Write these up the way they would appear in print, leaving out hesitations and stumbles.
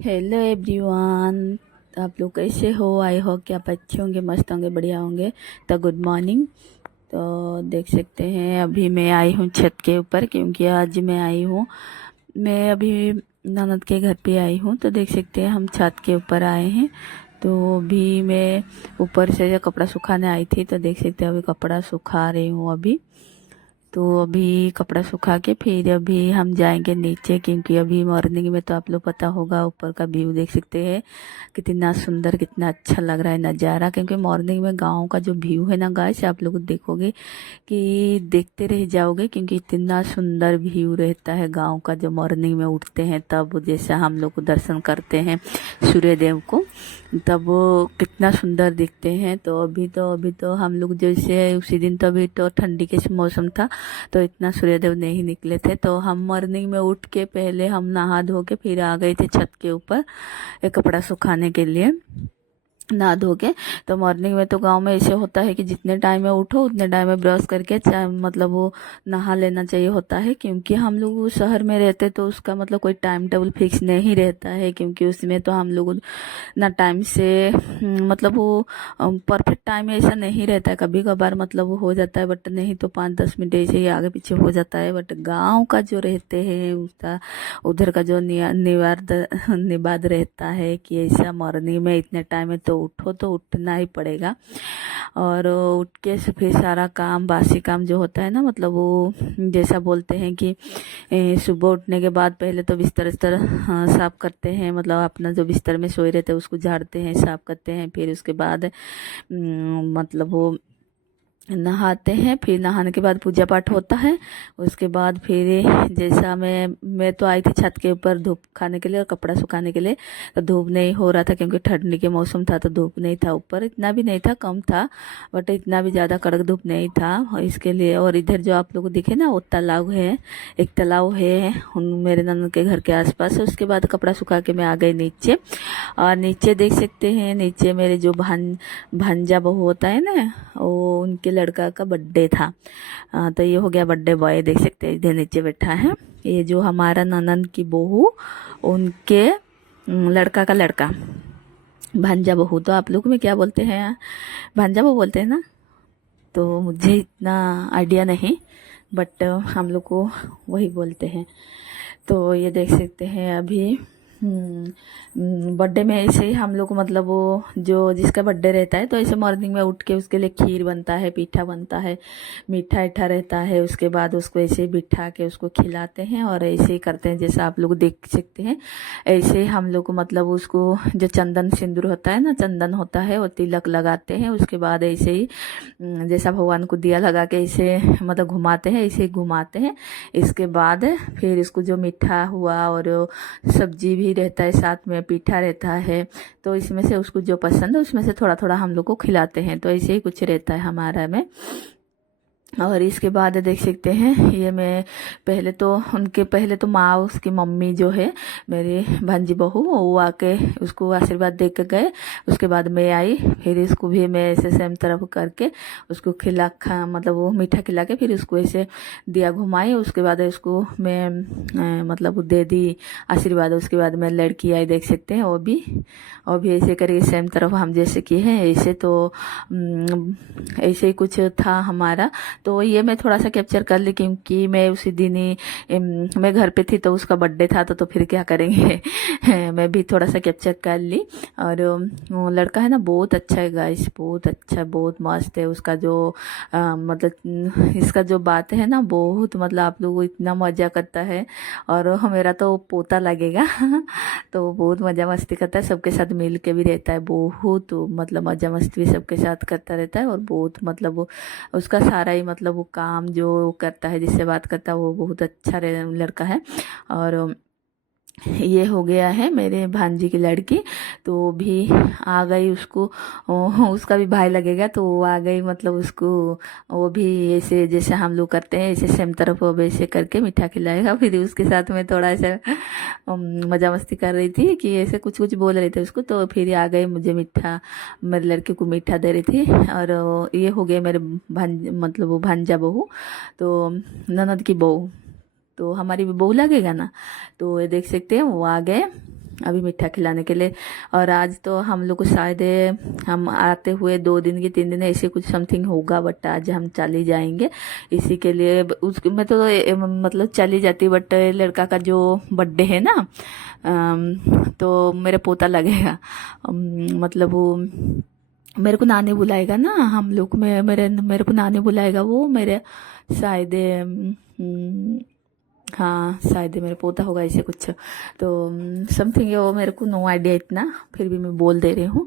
Hello everyone. आप लोग कैसे हो? आई हो कि आप अच्छे होंगे, मस्त होंगे, बढ़िया होंगे। तो गुड मॉर्निंग। तो देख सकते हैं अभी मैं आई हूँ छत के ऊपर, क्योंकि आज मैं आई हूँ, मैं अभी ननद के घर पे आई हूँ। तो देख सकते हैं हम छत के ऊपर आए हैं। तो अभी मैं ऊपर से जो कपड़ा सुखाने आई थी, तो देख सकते हैं अभी कपड़ा सुखा रही हूँ अभी। तो अभी कपड़ा सुखा के फिर अभी हम जाएंगे नीचे, क्योंकि अभी मॉर्निंग में तो आप लोग पता होगा ऊपर का व्यू देख सकते हैं कितना सुंदर, कितना अच्छा लग रहा है नज़ारा। क्योंकि मॉर्निंग में गांव का जो व्यू है ना गाइस, आप लोग देखोगे कि देखते रह जाओगे, क्योंकि इतना सुंदर व्यू रहता है गांव का। जो मॉर्निंग में उठते हैं तब जैसा हम लोग दर्शन करते हैं सूर्य देव को, तब वो कितना सुंदर दिखते हैं। तो अभी तो हम लोग जैसे उसी दिन तो अभी तो ठंडी के मौसम था, तो इतना सूर्यदेव नहीं निकले थे। तो हम मॉर्निंग में उठ के पहले हम नहा धो के फिर आ गए थे छत के ऊपर एक कपड़ा सुखाने के लिए, नहा धो के। तो मॉर्निंग में तो गांव में ऐसे होता है कि जितने टाइम में उठो उतने टाइम में ब्रश करके मतलब वो नहा लेना चाहिए होता है। क्योंकि हम लोग शहर में रहते तो उसका मतलब कोई टाइम टेबल फिक्स नहीं रहता है, क्योंकि उसमें तो हम लोग ना टाइम से मतलब वो परफेक्ट टाइम ऐसा नहीं रहता है। कभी कभार मतलब वो हो जाता है, बट नहीं तो 5-10 मिनट ऐसे ही आगे पीछे हो जाता है। बट गांव का जो रहते हैं उसका उधर का जो निवाद रहता है कि ऐसा मॉर्निंग में इतने टाइम में तो उठो, तो उठना ही पड़ेगा। और उठ के फिर सारा काम, बासी काम जो होता है ना, मतलब वो जैसा बोलते हैं कि सुबह उठने के बाद पहले तो बिस्तर बिस्तर साफ करते हैं, मतलब अपना जो बिस्तर में सोए रहते हैं उसको झाड़ते हैं, साफ करते हैं। फिर उसके बाद मतलब वो नहाते हैं। फिर नहाने के बाद पूजा पाठ होता है। उसके बाद फिर जैसा मैं तो आई थी छत के ऊपर धूप खाने के लिए और कपड़ा सुखाने के लिए। तो धूप नहीं हो रहा था, क्योंकि ठंडी के मौसम था, तो धूप नहीं था ऊपर, इतना भी नहीं था, कम था, बट इतना भी ज़्यादा कड़क धूप नहीं था। और इसके लिए, और इधर जो आप लोग को दिखे ना वो तालाब है, एक तालाब है मेरे ननद के घर के आसपास। उसके बाद कपड़ा सुखा के मैं आ गई नीचे। और नीचे देख सकते हैं, नीचे मेरे जो भांजा बहू होता है ना, वो उनके लड़का का बर्थडे था। तो ये हो गया बर्थडे बॉय, देख सकते हैं इधर नीचे बैठा है। ये जो हमारा ननद की बहू, उनके लड़का का लड़का, भांजा बहू। तो आप लोग में क्या बोलते हैं? भांजा बहू बोलते हैं ना? तो मुझे इतना आइडिया नहीं, बट हम लोग को वही बोलते हैं। तो ये देख सकते हैं अभी बर्थडे में ऐसे ही हम लोग मतलब वो जो जिसका बर्थडे रहता है, तो ऐसे मॉर्निंग में उठ के उसके लिए खीर बनता है, पीठा बनता है, मीठा ईठा रहता है। उसके बाद उसको ऐसे ही बिठा के उसको खिलाते हैं और ऐसे ही करते हैं जैसा आप लोग देख सकते हैं। ऐसे ही हम लोग मतलब उसको जो चंदन सिंदूर होता है ना, चंदन होता है, वो तिलक लगाते हैं। उसके बाद ऐसे ही जैसा भगवान को दिया लगा के ऐसे मतलब घुमाते हैं, ऐसे ही घुमाते हैं। इसके बाद फिर इसको जो मीठा हुआ और सब्जी भी रहता है साथ में, पीठा रहता है, तो इसमें से उसको जो पसंद है उसमें से थोड़ा थोड़ा हम लोग को खिलाते हैं। तो ऐसे ही कुछ रहता है हमारा में। और इसके बाद देख सकते हैं ये मैं पहले तो माँ, उसकी मम्मी जो है मेरी भांजी बहू, वो आके उसको आशीर्वाद दे के गए। उसके बाद मैं आई, फिर इसको भी मैं ऐसे सेम तरफ करके उसको मतलब वो मीठा खिला के फिर उसको ऐसे दिया घुमाई। उसके बाद उसको मैं मतलब वो दे दी आशीर्वाद। उसके बाद मैं लड़की आई, देख सकते हैं वो भी ऐसे करके सेम तरफ हम जैसे किए हैं ऐसे। तो ऐसे ही कुछ था हमारा। तो ये मैं थोड़ा सा कैप्चर कर ली, क्योंकि मैं उसी दिन ही मैं घर पे थी, तो उसका बर्थडे था, तो फिर क्या करेंगे मैं भी थोड़ा सा कैप्चर कर ली। और वो लड़का है ना बहुत अच्छा है गाइस, बहुत अच्छा, बहुत मस्त है उसका जो मतलब इसका जो बात है ना, बहुत मतलब आप लोग इतना मजा करता है। और मेरा तो पोता लगेगा तो वो बहुत मजा मस्ती करता है, सबके साथ मिल के भी रहता है, बहुत मतलब मजा मस्ती भी सबके साथ करता रहता है। और बहुत मतलब वो उसका सारा ही मतलब वो काम जो वो करता है, जिससे बात करता है, वो बहुत अच्छा लड़का है। और ये हो गया है मेरे भांजी की लड़की। तो भी आ गई, उसको उसका भी भाई लगेगा, तो वो आ गई, मतलब उसको वो भी ऐसे जैसे हम लोग करते हैं ऐसे सेम तरफ वो वैसे करके मीठा खिलाएगा। फिर उसके साथ में थोड़ा सा मजा मस्ती कर रही थी कि ऐसे कुछ कुछ बोल रहे थे उसको। तो फिर आ गए, मुझे मीठा, मेरी लड़की को मीठा दे रही थी। और ये हो गए मेरे मतलब वो भांजा बहू, तो ननद की बहू, तो हमारी भी बहू लगेगा ना। तो ये देख सकते हैं वो आ गए। अभी मीठा खिलाने के लिए। और आज तो हम लोग को शायद हम आते हुए 2 दिन की 3 दिन ऐसे कुछ समथिंग होगा, बट आज हम चले जाएंगे इसी के लिए। उसके मैं तो मतलब चली जाती, बट लड़का का जो बर्थडे है ना, तो मेरे पोता लगेगा, मतलब वो मेरे को नानी बुलाएगा ना, हम लोग में मेरे को नानी बुलाएगा, वो मेरे शायद हाँ शायद मेरे पोता होगा ऐसे कुछ। तो समथिंग वो मेरे को नो आइडिया इतना, फिर भी मैं बोल दे रही हूँ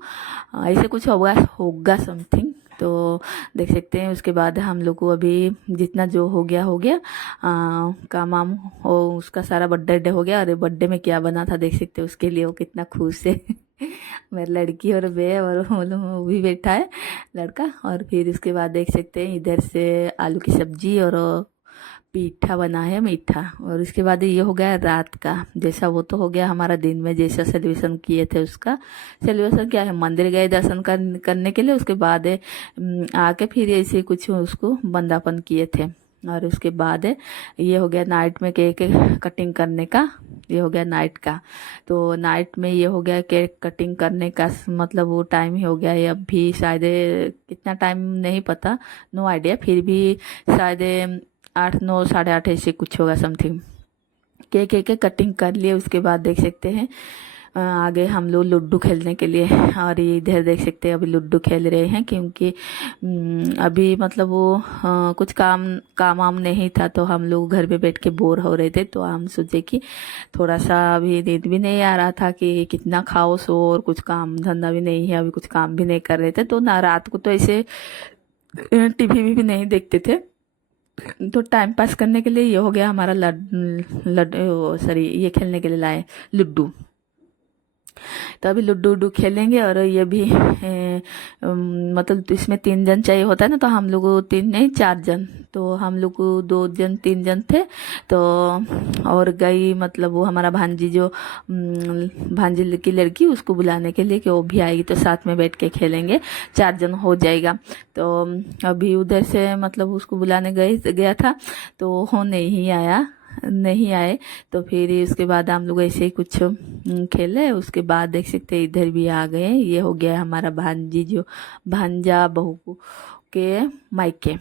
ऐसे कुछ होगा होगा समथिंग। तो देख सकते हैं उसके बाद हम लोग को अभी जितना जो हो गया काम वाम हो, उसका सारा बर्थडे हो गया। और बर्थडे में क्या बना था देख सकते हैं, उसके लिए वो कितना खुश है मेरी लड़की और वे, और वो भी बैठा है लड़का। और फिर उसके बाद देख सकते हैं इधर से आलू की सब्जी और पीठा बना है मीठा। और उसके बाद ये हो गया रात का, जैसा वो तो हो गया हमारा दिन में जैसा सेलिब्रेशन किए थे उसका। सेलिब्रेशन क्या है, मंदिर गए दर्शन करने के लिए, उसके बाद आके फिर ऐसे कुछ उसको बंदापन किए थे। और उसके बाद ये हो गया नाइट में केक कटिंग करने का, ये हो गया नाइट का। तो नाइट में ये हो गया केक कटिंग करने का, मतलब वो टाइम ही हो गया है। अब भी शायद कितना टाइम नहीं पता, नो आइडिया, फिर भी शायद 8 9 8:30 ऐसे कुछ होगा समथिंग। केक एक कटिंग कर लिए, उसके बाद देख सकते हैं आगे हम लोग लूडो खेलने के लिए। और ये इधर देख सकते हैं अभी लूडो खेल रहे हैं, क्योंकि अभी मतलब वो कुछ काम वाम नहीं था, तो हम लोग घर पे बैठ के बोर हो रहे थे। तो हम सोचे कि थोड़ा सा अभी नींद भी नहीं आ रहा था कि कितना खाओ सो, और कुछ काम धंधा भी नहीं है, अभी कुछ काम भी नहीं कर रहे थे। तो ना रात को तो ऐसे टीवी भी नहीं देखते थे, तो टाइम पास करने के लिए ये हो गया हमारा सॉरी ये खेलने के लिए लाए लूडो। तो अभी लूडो उड्डू खेलेंगे। और ये भी मतलब इसमें 3 जन चाहिए होता है ना, तो हम लोग 3 नहीं 4 जन, तो हम लोग 2 जन 3 जन थे। तो और गई मतलब वो हमारा भांजी जो भांजी की लड़की, उसको बुलाने के लिए कि वो भी आएगी, तो साथ में बैठ के खेलेंगे, 4 जन हो जाएगा। तो अभी उधर से मतलब उसको बुलाने गया था, तो वो नहीं आए। तो फिर उसके बाद हम लोग ऐसे ही कुछ खेले। उसके बाद देख सकते हैं इधर भी आ गए, ये हो गया हमारा भांजा बहू के मायके।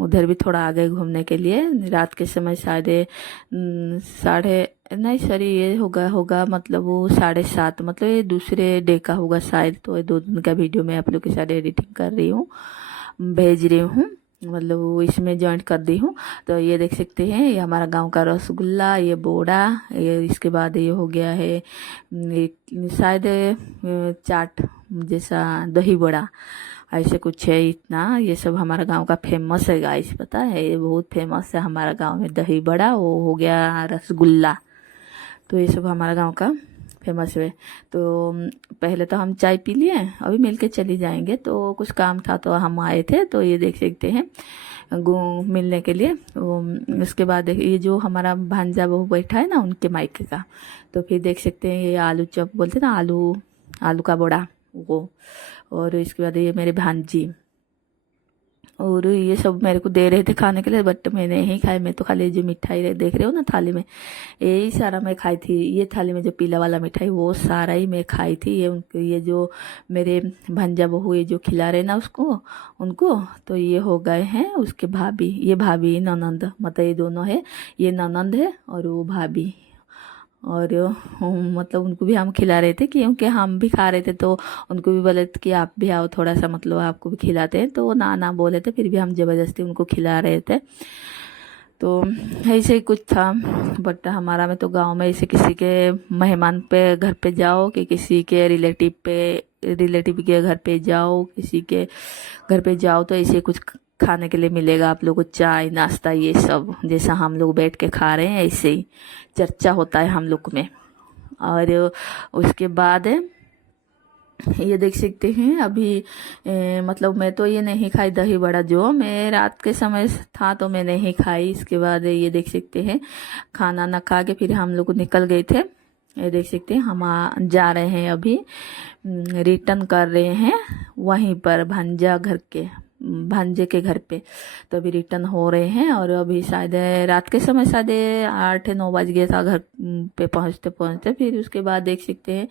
उधर भी थोड़ा आ गए घूमने के लिए, रात के समय साढ़े नहीं सॉरी ये होगा मतलब वो 7:30, मतलब ये दूसरे डे का होगा शायद। तो ये 2 दिन का वीडियो मैं आप लोग के साथ एडिटिंग कर रही हूँ, भेज रही हूँ, मतलब वो इसमें ज्वाइंट कर दी हूँ। तो ये देख सकते हैं ये हमारा गांव का रसगुल्ला, ये बोड़ा, ये इसके बाद ये हो गया है शायद चाट जैसा दही बड़ा, ऐसे कुछ है इतना। ये सब हमारा गांव का फेमस है गाइस, पता है ये बहुत फेमस है हमारा गांव में दही बड़ा, वो हो गया रसगुल्ला। तो ये सब हमारा गांव का फेमस है। तो पहले तो हम चाय पी लिए, अभी मिलके चली जाएंगे, तो कुछ काम था तो हम आए थे। तो ये देख सकते हैं मिलने के लिए। तो उसके बाद ये जो हमारा भांजा बहू बैठा है ना, उनके मायके का। तो फिर देख सकते हैं ये आलू चॉप बोलते हैं ना, आलू का बड़ा वो। और इसके बाद ये मेरे भांजी, और ये सब मेरे को दे रहे थे खाने के लिए, बट मैंने नहीं खाई। मैं तो खाली जो मिठाई देख रहे हो ना थाली में, यही सारा मैं खाई थी। ये थाली में जो पीला वाला मिठाई वो सारा ही मैं खाई थी। ये जो मेरे भंजा बहू ये जो खिला रहे ना उनको, तो ये हो गए हैं उसके भाभी, ये भाभी ननंद, मतलब ये दोनों है, ये ननंद है और वो भाभी। और मतलब उनको भी हम खिला रहे थे, क्योंकि हम भी खा रहे थे, तो उनको भी बोले थे कि आप भी आओ थोड़ा सा, मतलब आपको भी खिलाते हैं। तो वो ना बोले थे, फिर भी हम ज़बरदस्ती उनको खिला रहे थे। तो ऐसे ही कुछ था। बट हमारा में तो गांव में ऐसे किसी के मेहमान पे घर पे जाओ, कि किसी के रिलेटिव के घर पे जाओ, किसी के घर पे जाओ, तो ऐसे कुछ खाने के लिए मिलेगा आप लोगों को, चाय नाश्ता ये सब, जैसा हम लोग बैठ के खा रहे हैं ऐसे ही चर्चा होता है हम लोग में। और उसके बाद ये देख सकते हैं अभी मतलब मैं तो ये नहीं खाई दही बड़ा, जो मैं रात के समय था तो मैं नहीं खाई। इसके बाद ये देख सकते हैं खाना ना खा के फिर हम लोग निकल गए थे। ये देख सकते हैं हम जा रहे हैं अभी, रिटर्न कर रहे हैं वहीं पर भांजा घर के भांजे के घर पे। तो अभी रिटर्न हो रहे हैं और अभी शायद रात के समय शायद 8-9 बज गया था घर पे पहुंचते पहुंचते। फिर उसके बाद देख सकते हैं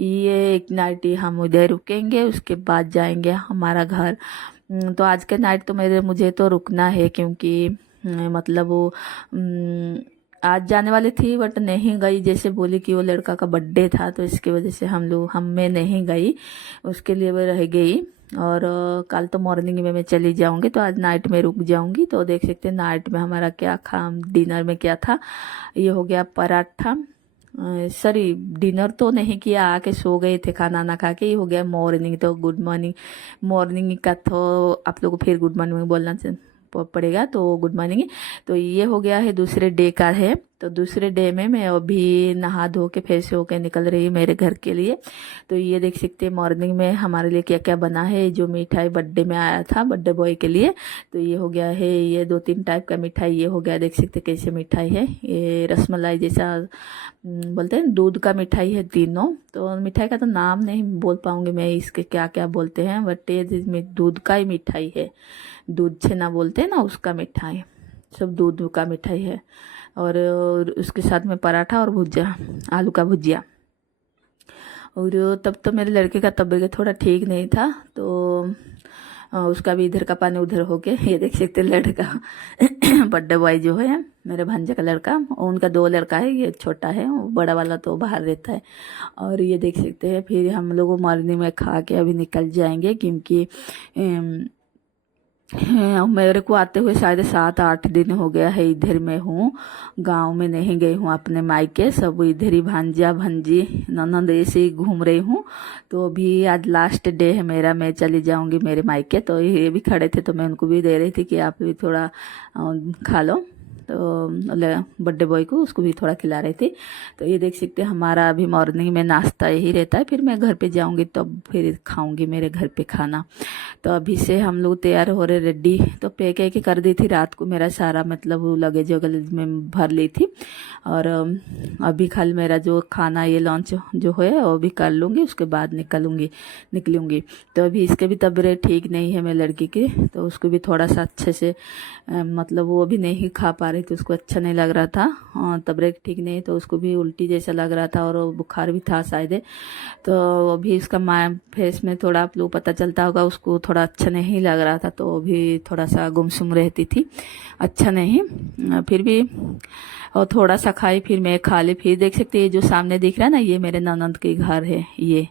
ये एक नाइट हम उधर रुकेंगे, उसके बाद जाएंगे हमारा घर। तो आज के नाइट तो मुझे तो रुकना है क्योंकि मतलब वो आज जाने वाली थी बट नहीं गई, जैसे बोली कि वो लड़का का बर्थडे था तो इसकी वजह से हम मैं नहीं गई, उसके लिए वो रह गई। और कल तो मॉर्निंग में मैं चली जाऊंगी, तो आज नाइट में रुक जाऊंगी। तो देख सकते हैं नाइट में हमारा क्या डिनर में क्या था। ये हो गया पराठा, सॉरी डिनर तो नहीं किया, आके सो गए थे खाना ना खा के। ये हो गया मॉर्निंग। तो गुड मॉर्निंग, मॉर्निंग का तो आप लोगों को फिर गुड मॉर्निंग बोलना पड़ेगा, तो गुड मॉर्निंग। तो ये हो गया है दूसरे डे का है। तो दूसरे डे में मैं अभी नहा धो के फ्रेश होके निकल रही हूँ मेरे घर के लिए। तो ये देख सकते हैं मॉर्निंग में हमारे लिए क्या क्या बना है। जो मिठाई बर्थडे में आया था बर्थडे बॉय के लिए, तो ये हो गया है, ये 2-3 टाइप का मिठाई। ये हो गया, देख सकते कैसे मिठाई है, ये रसमलाई जैसा बोलते हैं, दूध का मिठाई है तीनों। तो मिठाई का तो नाम नहीं बोल पाऊंगी मैं इसके क्या क्या बोलते हैं, बट ये दूध का ही मिठाई है, दूध छेना बोलते हैं ना उसका मिठाई, सब दूध का मिठाई है। और उसके साथ में पराठा और भुजिया, आलू का भुजिया। और तब तो मेरे लड़के का तबीयत थोड़ा ठीक नहीं था, तो उसका भी इधर का पानी उधर हो के। ये देख सकते लड़का बर्थडे बॉय जो है मेरे भांजे का लड़का, उनका 2 लड़का है, ये छोटा है, वो बड़ा वाला तो बाहर रहता है। और ये देख सकते हैं फिर हम लोग मॉर्निंग में खा के अभी निकल जाएंगे क्योंकि मेरे को आते हुए शायद 7-8 दिन हो गया है। इधर में हूँ, गांव में नहीं गई हूँ अपने मायके, सब इधर ही भांजा भांजी ननद ऐसे ही घूम रही हूँ। तो अभी आज लास्ट डे है मेरा, मैं चली जाऊंगी मेरे मायके। तो ये भी खड़े थे तो मैं उनको भी दे रही थी कि आप भी थोड़ा खा लो। तो बर्थडे बॉय को उसको भी थोड़ा खिला रही थी। तो ये देख सकते हैं हमारा अभी मॉर्निंग में नाश्ता यही रहता है, फिर मैं घर पे जाऊंगी तब फिर खाऊंगी मेरे घर पे खाना। तो अभी से हम लोग तैयार हो रहे, रेडी। तो पैक एक कर दी थी रात को, मेरा सारा मतलब लगेज वगैरह में भर ली थी। और अभी कल मेरा जो खाना ये लंच जो है वो भी कर लूँगी, उसके बाद निकलूँगी। तो अभी इसके भी तबीयत ठीक नहीं है मेरी लड़की की, तो उसको भी थोड़ा सा अच्छे से मतलब वो भी नहीं खा पा रही थी, उसको अच्छा नहीं लग रहा था, तबीयत ठीक नहीं, तो उसको भी उल्टी जैसा लग रहा था और बुखार भी था शायद। तो अभी इसका फेस में थोड़ा आप लोग पता चलता होगा, उसको थोड़ा अच्छा नहीं लग रहा था, तो अभी थोड़ा सा गुमसुम रहती थी, अच्छा नहीं। फिर भी और थोड़ा सा खाई, फिर मैं खा ली। फिर देख सकते हैं जो सामने दिख रहा है ना, ये मेरे ननद के घर है, ये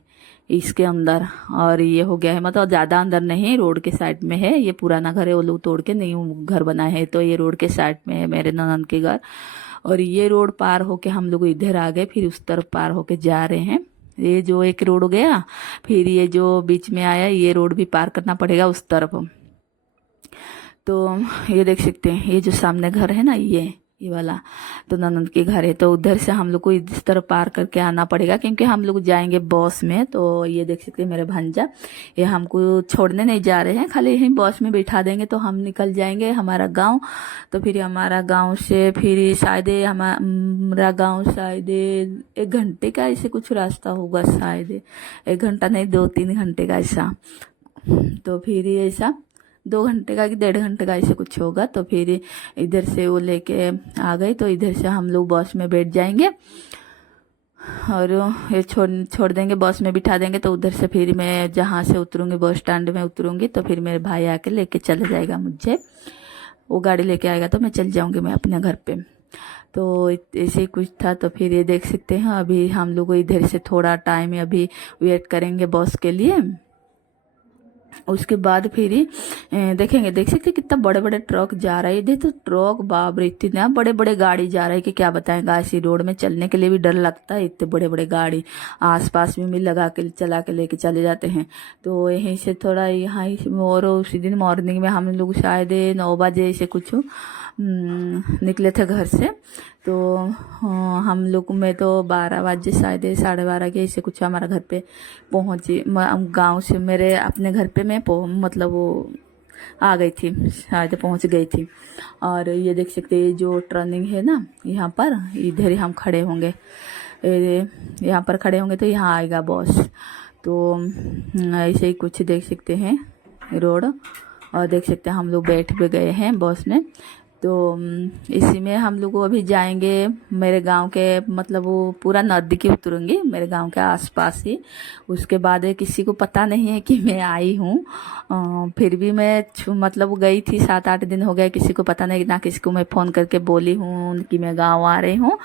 इसके अंदर। और ये हो गया है मतलब ज़्यादा अंदर नहीं, रोड के साइड में है, ये पुराना घर है, वो लोग तोड़ के नहीं घर बनाए है, तो ये रोड के साइड में है मेरे ननद के घर। और ये रोड पार होके हम लोग इधर आ गए, फिर उस तरफ पार होके जा रहे हैं। ये जो एक रोड गया, फिर ये जो बीच में आया, ये रोड भी पार करना पड़ेगा उस तरफ। तो ये देख सकते हैं ये जो सामने घर है ना, ये वाला तो ननद के घर है। तो उधर से हम लोग को इस तरफ पार करके आना पड़ेगा क्योंकि हम लोग जाएंगे बस में। तो ये देख सकते हैं मेरे भांजा, ये हमको छोड़ने नहीं जा रहे हैं, खाली यहीं बस में बिठा देंगे तो हम निकल जाएंगे हमारा गांव। तो फिर हमारा गांव से फिर शायद हमारा गांव शायद 1 घंटे का ऐसे कुछ रास्ता होगा, शायद 1 घंटा नहीं 2-3 घंटे का ऐसा। तो फिर ऐसा 2 घंटे का कि 1.5 घंटे का ऐसे कुछ होगा। तो फिर इधर से वो लेके आ गए, तो इधर से हम लोग बस में बैठ जाएंगे और ये छोड़ देंगे, बस में बिठा देंगे। तो उधर से फिर मैं जहाँ से उतरूंगी, बस स्टैंड में उतरूंगी, तो फिर मेरे भाई आके लेके चले जाएगा मुझे, वो गाड़ी लेके आएगा तो मैं चल जाऊंगी मैं अपने घर पे। तो ऐसे ही कुछ था। तो फिर ये देख सकते हैं अभी हम लोग इधर से थोड़ा टाइम अभी वेट करेंगे बस के लिए, उसके बाद फिर देखेंगे। देख सकते कितना बड़े बड़े ट्रक जा रहा है इधर, तो ट्रक बाप रे इतने बड़े बड़े गाड़ी जा रहा है कि क्या बताएं। ऐसी रोड में चलने के लिए भी डर लगता है, इतने बड़े बड़े गाड़ी आसपास में भी लगा के चला के लेके चले जाते हैं। तो यहीं से थोड़ा यहाँ और उसी दिन मॉर्निंग में हम लोग शायद 9 बजे ऐसे कुछ निकले थे घर से। तो हम लोग में तो 12 बजे शायद 12:30 के ऐसे कुछ हमारा घर पे पहुँची। गांव से मेरे अपने घर पे मैं मतलब वो आ गई थी, शायद पहुंच गई थी। और ये देख सकते हैं जो टर्निंग है ना, यहाँ पर इधर ही हम खड़े होंगे, यहाँ पर खड़े होंगे तो यहाँ आएगा बस। तो ऐसे ही कुछ देख सकते हैं रोड। और देख सकते हैं हम लोग बैठ भी गए हैं बस में। तो इसी में हम लोग अभी जाएंगे मेरे गांव के, मतलब वो पूरा नज़दीकी उतरूंगी मेरे गांव के आसपास ही। उसके बाद किसी को पता नहीं है कि मैं आई हूँ। फिर भी मैं मतलब गई थी, 7-8 दिन हो गए, किसी को पता नहीं, ना किसी को मैं फ़ोन करके बोली हूँ कि मैं गांव आ रही हूँ,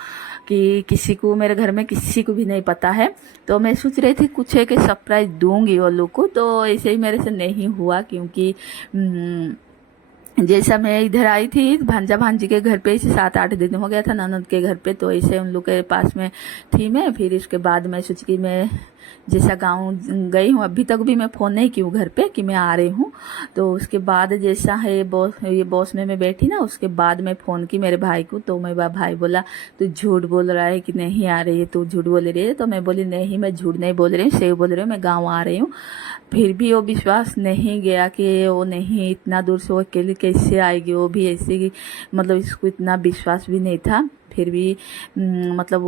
कि किसी को मेरे घर में किसी को भी नहीं पता है। तो मैं सोच रही थी कुछ है कि सरप्राइज़ दूंगी वो लोग को, तो ऐसे ही मेरे से नहीं हुआ। क्योंकि जैसा मैं इधर आई थी भांजा भांजी के घर पे, इसे 7-8 दिन हो गया था ननद के घर पे, तो ऐसे उन लोग के पास में थी मैं। फिर इसके बाद मैं सोची कि मैं जैसा गांव गई हूँ, अभी तक भी मैं फ़ोन नहीं की हूँ घर पे कि मैं आ रही हूँ। तो उसके बाद जैसा है ये बॉस में मैं बैठी ना, उसके बाद मैं फ़ोन की मेरे भाई को। तो मेरा भाई बोला तू झूठ बोल रहा है कि नहीं आ रही है, तू झूठ बोल रही है। तो मैं बोली नहीं, मैं झूठ नहीं बोल रही हूँ, सही बोल रही हूँ, मैं गाँव आ रही हूँ। फिर भी वो विश्वास नहीं गया कि वो नहीं, इतना दूर से वो अकेले कैसे आएगी, वो भी ऐसे कि मतलब इसको इतना विश्वास भी नहीं था। फिर भी मतलब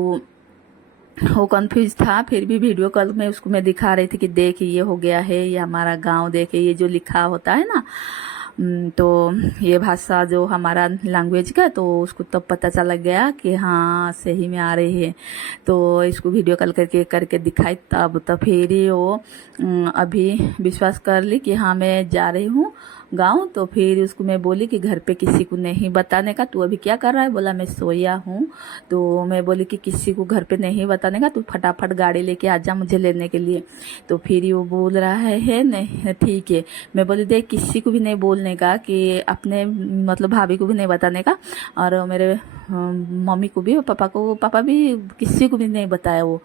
वो कंफ्यूज था। फिर भी वीडियो कॉल में उसको मैं दिखा रही थी कि देख ये हो गया है, ये हमारा गांव, देखे ये जो लिखा होता है ना, तो ये भाषा जो हमारा लैंग्वेज का, तो उसको तब पता चला गया कि हाँ सही में आ रही है। तो इसको वीडियो कॉल करके करके दिखाई, तब तो फिर ही वो अभी विश्वास कर ली कि हाँ मैं जा रही हूँ गाँव। तो फिर उसको मैं बोली कि घर पे किसी को नहीं बताने का। तू अभी क्या कर रहा है? बोला मैं सोया हूँ। तो मैं बोली कि किसी को घर पे नहीं बताने का, तू फटाफट गाड़ी लेके आ जा मुझे लेने के लिए। तो फिर वो बोल रहा है नहीं ठीक है। मैं बोली देख, किसी को भी नहीं बोलने का, कि अपने मतलब भाभी को भी नहीं बताने का, और मेरे मम्मी को भी और पापा भी किसी को भी नहीं बताया वो।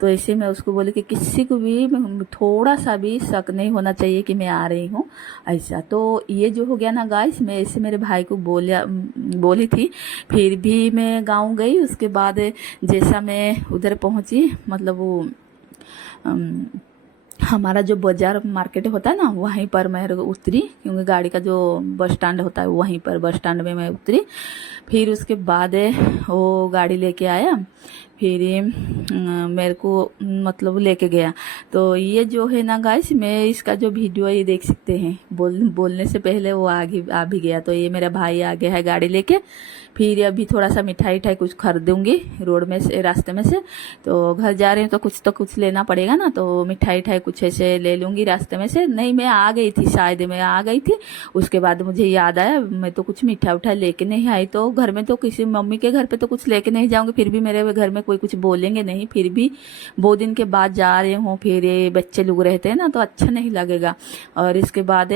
तो ऐसे मैं उसको बोली कि किसी को भी थोड़ा सा भी शक नहीं होना चाहिए कि मैं आ रही हूँ, ऐसा। तो ये जो हो गया ना गाइस, मैं ऐसे मेरे भाई को बोली थी। फिर भी मैं गाँव गई। उसके बाद जैसा मैं उधर पहुँची, मतलब वो हमारा जो बाजार मार्केट होता है ना, वहीं पर मैं उतरी, क्योंकि गाड़ी का जो बस स्टैंड होता है वहीं पर बस स्टैंड में मैं उतरी। फिर उसके बाद वो गाड़ी लेके आया, फिर मेरे को मतलब लेके गया। तो ये जो है ना गाइस, मैं इसका जो वीडियो ये देख सकते हैं, बोलने से पहले वो आगे आ भी गया। तो ये मेरा भाई आ गया है गाड़ी लेके। फिर अभी थोड़ा सा मिठाई कुछ खरीदूंगी रोड में से, रास्ते में से। तो घर जा रही हूँ तो कुछ लेना पड़ेगा ना, तो मिठाई कुछ ऐसे ले लूँगी रास्ते में से। नहीं, मैं आ गई थी, शायद मैं आ गई थी। उसके बाद मुझे याद आया मैं तो कुछ मिठाई लेके नहीं आई। तो घर में तो किसी मम्मी के घर पे तो कुछ लेके नहीं जाऊँगी, फिर भी मेरे घर में कोई कुछ बोलेंगे नहीं। फिर भी बहुत दिन के बाद जा रही हूँ, फिर ये बच्चे लोग रहते हैं ना, तो अच्छा नहीं लगेगा। और इसके बाद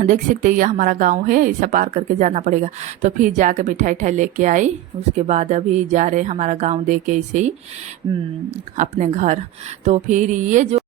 देख सकते हैं ये हमारा गांव है, इसे पार करके जाना पड़ेगा। तो फिर जाके मिठाई लेके आई। उसके बाद अभी जा रहे हमारा गांव देख के ऐसे ही अपने घर। तो फिर ये जो